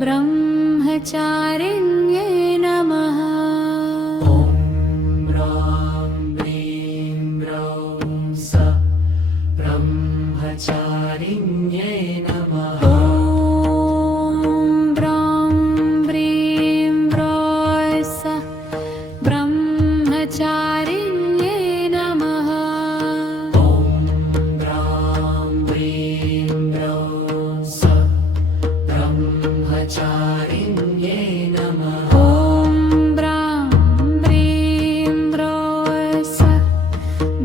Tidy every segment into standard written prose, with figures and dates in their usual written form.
ब्रह्मचारिण्ये नमः। ॐ ब्रां ब्रीं ब्रौं स ब्रह्मचारिण्यै नमः। ॐ ब्रां ब्रीं ब्रौं स ब्रह्मचारिण्ये नमः। ॐ ब्रां ब्रीं ब्रौं स ब्रह्मचारिण्यै नमः। ॐ ब्रां ब्रीं ब्रौं स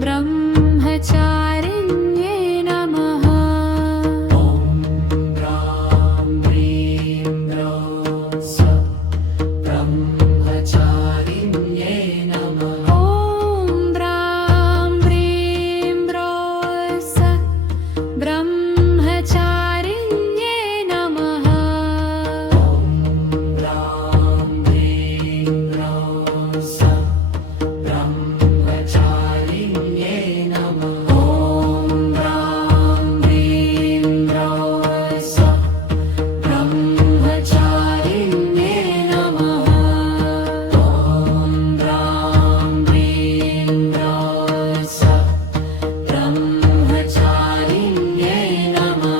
ब्रह्मचारिण्ये नमः। ॐ ब्रां ब्रीं ब्रौं स ब्रह्मचारिण्यै नमः। ॐ ब्रां ब्रीं ब्रौं स ब्रह्मचारिण्ये नमः। ॐ ब्रां ब्रीं ब्रौं स ब्रह्मचारिण्यै नमः। ॐ ब्रां ब्रीं ब्रौं स ब्रह्मचारिण्यै नमः। ॐ ब्रां ब्रीं ब्रौं स ब्रह्मचारिण्यै नमः। ॐ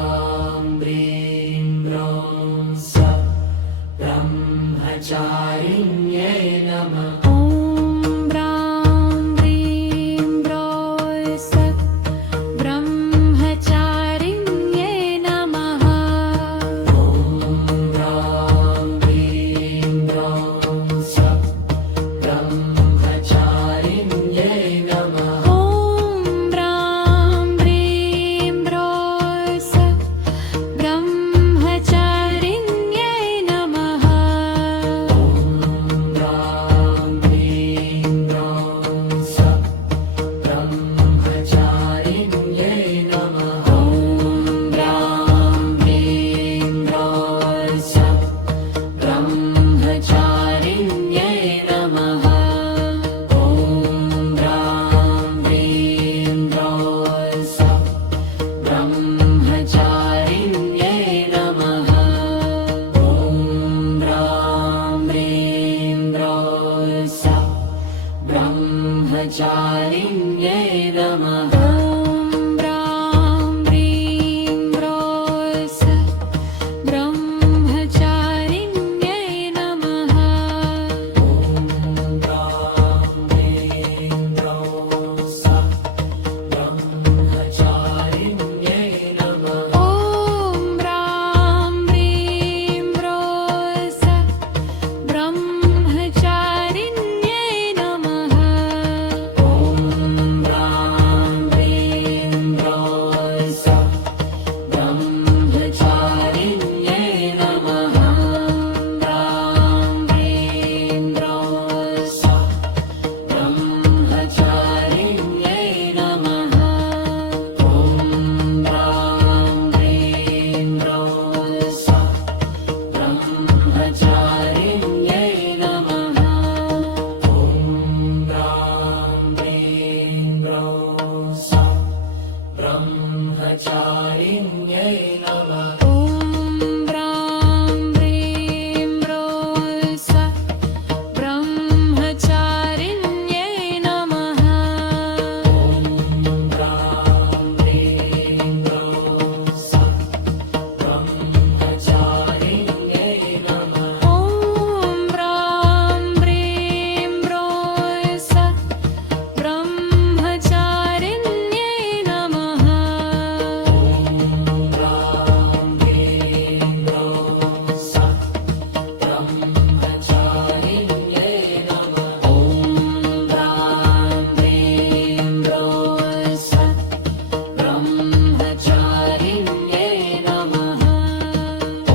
ब्रां ब्रीं ब्रौं स ब्रह्मचारिण्यै नमः। ॐ ब्रां ब्रीं ब्रौं स ब्रह्मचारिण्ये नमः। ॐ ब्रां ब्रीं ब्रौं स ब्रह्मचारिण्यै नमः। ॐ ब्रां ब्रीं ब्रौं स ब्रह्मचारिण्ये नमः। ॐ ब्रां ब्रीं ब्रौं स ब्रह्मचारिण्यै नमः। ॐ ब्रां ब्रीं ब्रौं स ब्रह्मचारिण्यै नमः। ॐ ब्रां ब्रीं ब्रौं स ब्रह्मचारिण्यै नमः। ॐ ब्रां ब्रीं ब्रौं स ब्रह्मचारिण्यै नमः। ॐ ब्रां ब्रीं ब्रौं स ब्रह्मचारिण्ये नमः। ॐ ब्रां ब्रीं ब्रौं स ब्रह्मचारिण्यै नमः। ॐ ब्रां ब्रीं ब्रौं स ब्रह्मचारिण्ये नमः। ॐ ब्रां ब्रीं ब्रौं स ब्रह्मचारिण्यै नमः। ब्रां ब्रीं ब्रौं स ब्रह्मचारिण्यै नमः। ॐ ब्रां ब्रीं ब्रौं स ब्रह्मचारिण्यै नमः। ॐ ब्रां ब्रीं ब्रौं स ब्रह्मचारिण्यै नमः। ॐ ब्रां ब्रीं ब्रौं स ब्रह्मचारिण्ये नमः। ॐ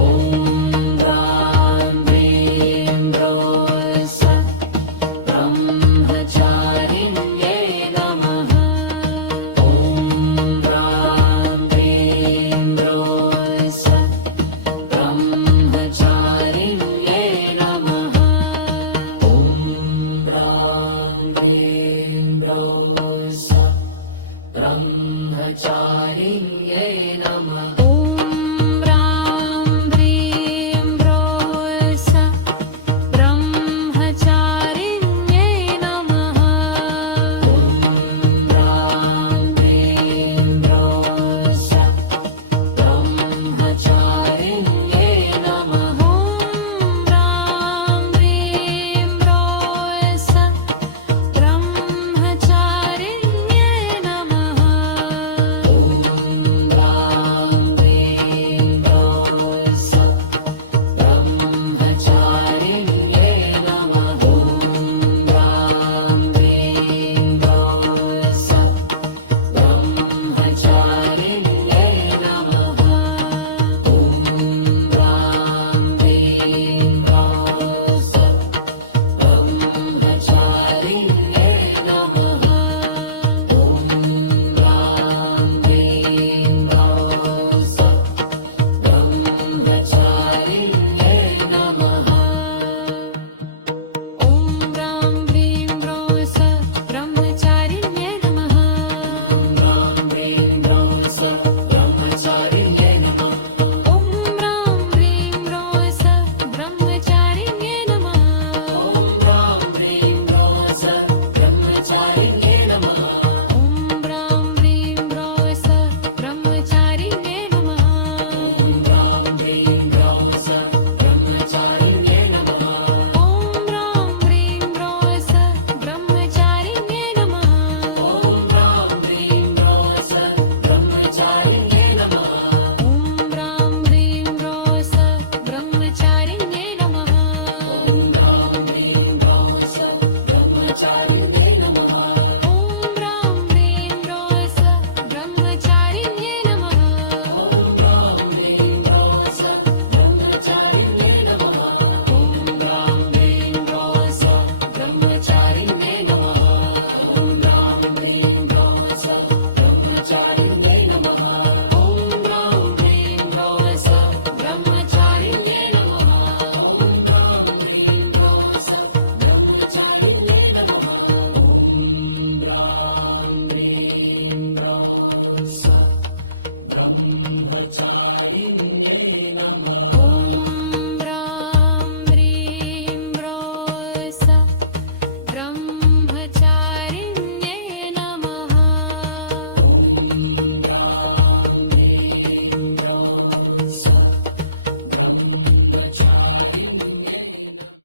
ब्रां ब्रीं ब्रौं स ब्रह्मचारिण्यै नमः। ॐ ब्रां ब्रीं ब्रौं स ब्रह्मचारिण्ये नमः। ब्रह्मचारिण्यै नमः।